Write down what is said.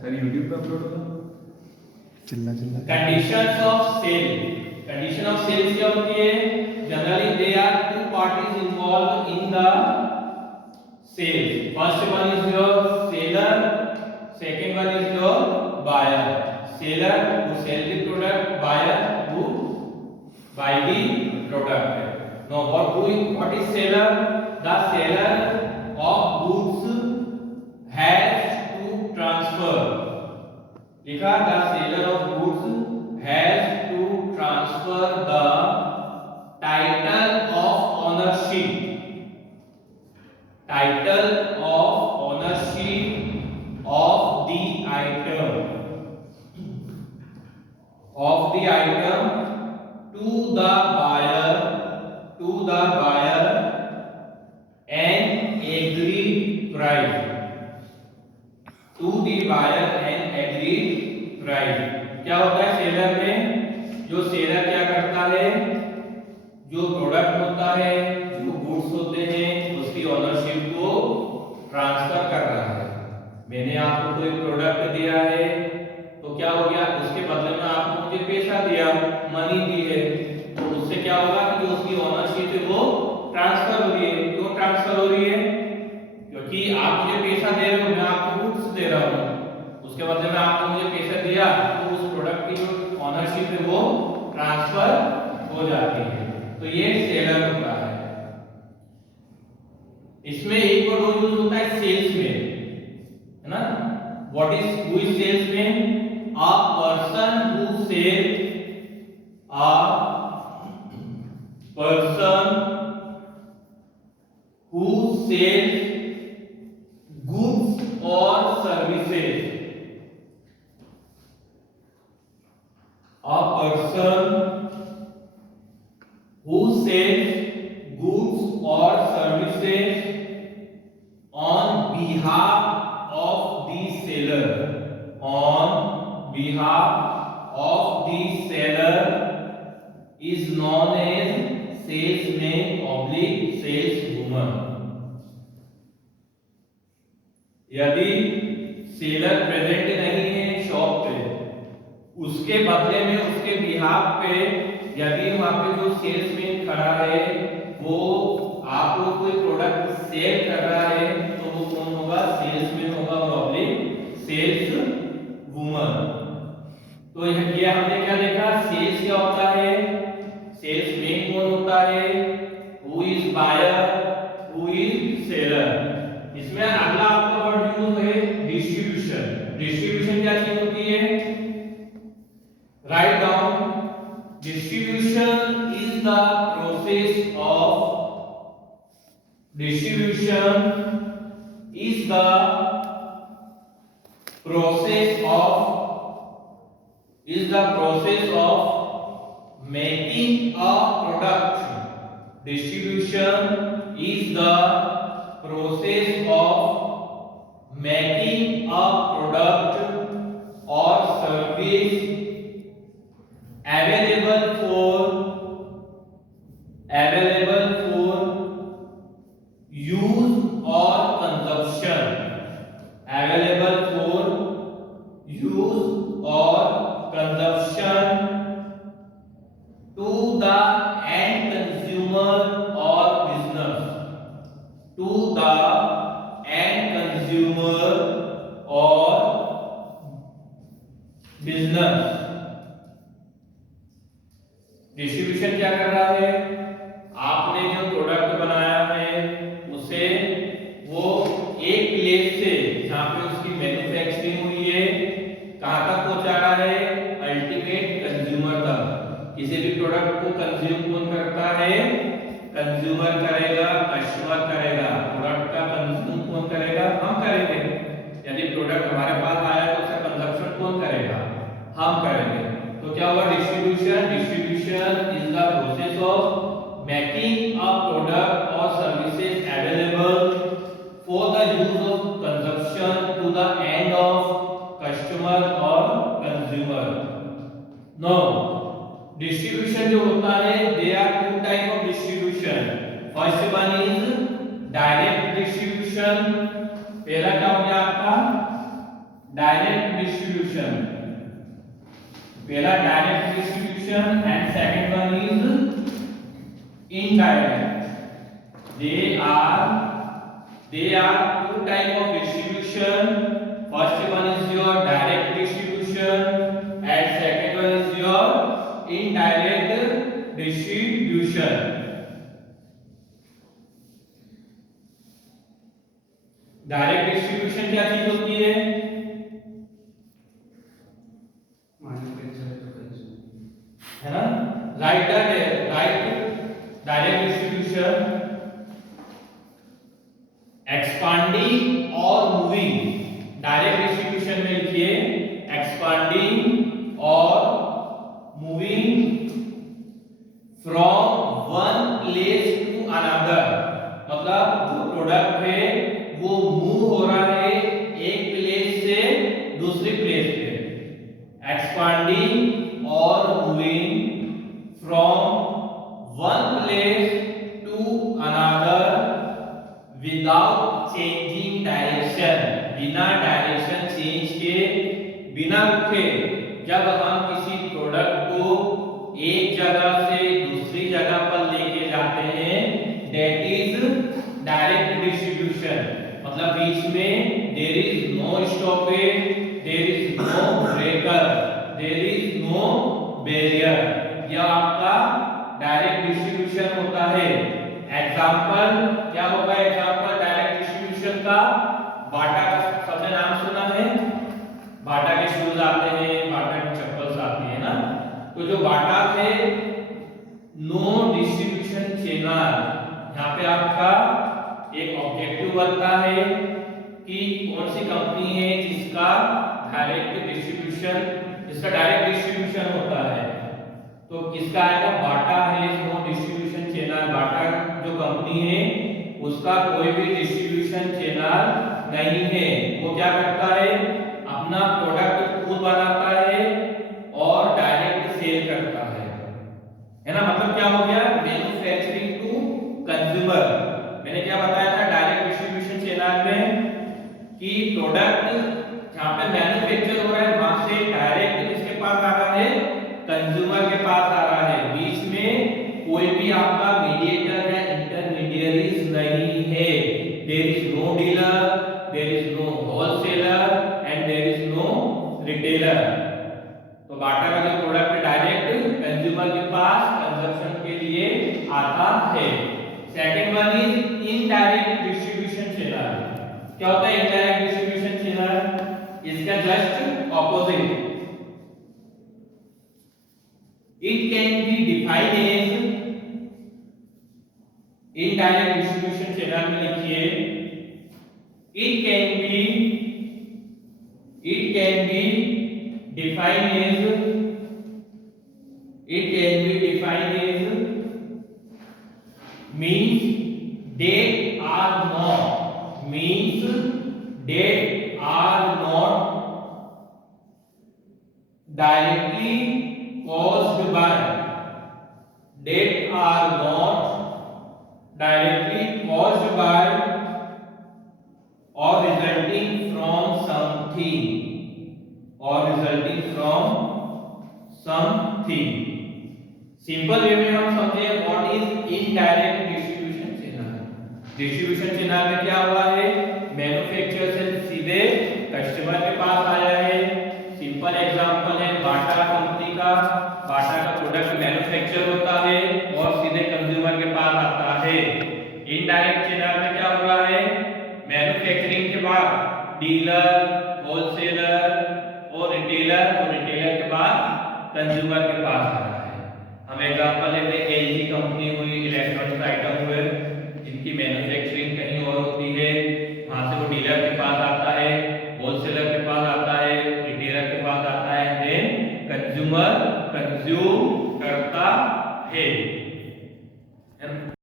Sir YouTube पे upload होगा। चिल्ला चिल्ला conditions of sale, condition of sales क्या होती है? Generally they are two parties involved in the sale, first one is your seller, second one is your buyer. Seller who sell the product, buyer who buy the product. Now what is seller? The seller of goods has to transfer, लिखा the seller of goods has to transfer the title of ownership, title of ownership of the item, of the item to the buyer, to the buyer and agreed price, to the buyer and agreed price। क्या होता है seller में? जो seller क्या करता है, जो product होता है, जो गुड्स होते हैं, उसकी ओनरशिप को ट्रांसफर कर रहा है। मैंने आपको कोई प्रोडक्ट दिया है तो क्या हो गया, उसके बदले में आपने मुझे पैसा दिया, मनी दी है, तो उससे क्या होगा कि जो उसकी ओनरशिप है वो ट्रांसफर हो रही है। क्यों ट्रांसफर हो रही है? क्योंकि आप मुझे पैसा दे रहे हो, मैं आपको गुड्स दे रहा हूँ, उसके बदले में आपने मुझे पैसा दिया, तो उस प्रोडक्ट की जो ओनरशिप है वो ट्रांसफर हो जाती है। तो ये सेलर होता है। इसमें एक और यूज होता है सेल्समैन, है ना? What is who is salesman? A person who sells, a person who sells goods or services, a person who sells goods or services on behalf of the seller, on behalf of the seller is known as salesman oblique saleswoman। यदि seller present नहीं है shop पे, उसके बदले में उसके behalf पे यदि वहां पे जो सेल्समैन खड़ा है वो आपको कोई प्रोडक्ट सेल कर रहा है, तो वो कौन होगा? सेल्समैन होगा और ऑब्लिक सेल्स वुमन। तो ये हमने क्या देखा? सेल्स क्या होता है, सेल्समैन कौन होता है, who is buyer, who is seller. इसमें अगला आपका वर्ड यूज है डिस्ट्रीब्यूशन। डिस्ट्रीब्यूशन क्या चीज होती है? Write down, distribution is the process of, distribution is the process of making a product. Distribution is the process of making a product or service available for use or consumption, available for use or consumption to the end consumer or business, to the end consumer or business। Distribution क्या कर रहा है? आपने जो product बनाया है उसे वो एक प्लेस से जहां पे उसकी मैन्युफैक्चरिंग हुई है कहां तक पहुंचा रहा है? अल्टीमेट कंज्यूमर तक। किसी भी प्रोडक्ट को कंज्यूम कौन करता है? कंज्यूमर करेगा, कस्टमर करेगा। प्रोडक्ट का कंज्यूम कौन करेगा? हम करेंगे। यदि प्रोडक्ट हमारे पास आया तो उसका कंजप्शन कौन करेगा? हम करेंगे। तो क्या हुआ? Distribution. Distribution is the process of making a product or services available for the use of consumption to the end of customer or consumer। Now distribution जो होता है, there are two type of distribution। First one is direct distribution। पहला क्या हो गया आपका? Direct distribution. पहला direct distribution and second one is indirect. They are two type of distribution. First one is your direct distribution and second one is your indirect distribution. Direct distribution क्या चीज होती है? है ना? राइट डायरेक्ट डिस्ट्रीब्यूशन एक्सपांडिंग और moving. Direct distribution में लिखिए expanding और moving from one place to another. मतलब जो प्रोडक्ट है वो मूव हो रहा है एक प्लेस से दूसरी प्लेस पे. एक्सपांडिंग और moving from one place to another without changing direction. बिना डायरेक्शन चेंज के, बिना रुके जब हम किसी प्रोडक्ट को एक जगह से दूसरी जगह पर लेके जाते हैं, दैट इज डायरेक्ट डिस्ट्रीब्यूशन. मतलब बीच में there is no stoppage, there is no breaker, there is no barrier. यह आपका डायरेक्ट डिस्ट्रीब्यूशन होता है. एग्जांपल क्या होगा? एग्जांपल डायरेक्ट डिस्ट्रीब्यूशन का बाटा का सबने नाम सुना है. बाटा के शूज आते हैं, बाटा की चप्पल्स आती है ना. तो जो बाटा है नो डिस्ट्रीब्यूशन चैनल. यहाँ पे आपका एक ऑब्जेक्टिव बनता है कि कौन सी कंपनी है जिसका डायरेक्ट डिस्ट्रीब्यूशन होता है. तो किसका आएगा? बाटा है नो डिस्ट्रीब्यूशन चैनल. बाटा जो कंपनी है उसका कोई भी डिस्ट्रीब्यूशन चैनल नहीं है. वो क्या करता है? अपना प्रोडक्ट खुद बनाता है और डायरेक्ट सेल करता है ना. मतलब क्या हो गया? Manufacturing to consumer. मैंने क्या बताया था डायरेक्ट डिस्ट्रीब्यूशन चैनल में कि प्रोडक्ट जहां पे मैन्युफैक्चर हो रहा है वहां से डायरेक्ट किसके पास आ रहा है? कंज्यूमर के पास आ रहा है. बीच में कोई भी आपका मीडिएटर या इंटरमीडियरीज नहीं है. There is no dealer, there is no wholesaler and there is no retailer. तो बाटा का जो प्रोडक्ट डायरेक्ट कंज्यूमर के पास कंजप्शन के लिए आता है. Second one is indirect distribution channel. क्या होता है इनडायरेक्ट डिस्ट्रीब्यूशन चैनल? इसका just opposite. It can be defined as indirect distribution channel में लिखिए it can be defined as means they are not directly caused by or resulting from something. Simple way में हम समझे what is indirect distribution channel. Distribution channel में क्या हुआ है? Manufacturer से सीधे कस्टमर के पास आया है. सिंपल एग्जांपल है बाटा कंपनी का. बाटा का प्रोडक्ट मैन्युफैक्चर होता है और सीधे कंज्यूमर के पास आता है. इनडायरेक्ट चैनल में क्या हो रहा है? मैन्युफैक्चरिंग के बाद डीलर, होलसेलर और रिटेलर के बाद कंज्यूमर के पास आ रहा है. हम एग्जांपल लेते हैं एलजी कंपनी हुई, इलेक्ट्रॉनिक्स आइटम हुए जिनकी मैन्युफैक्चरिंग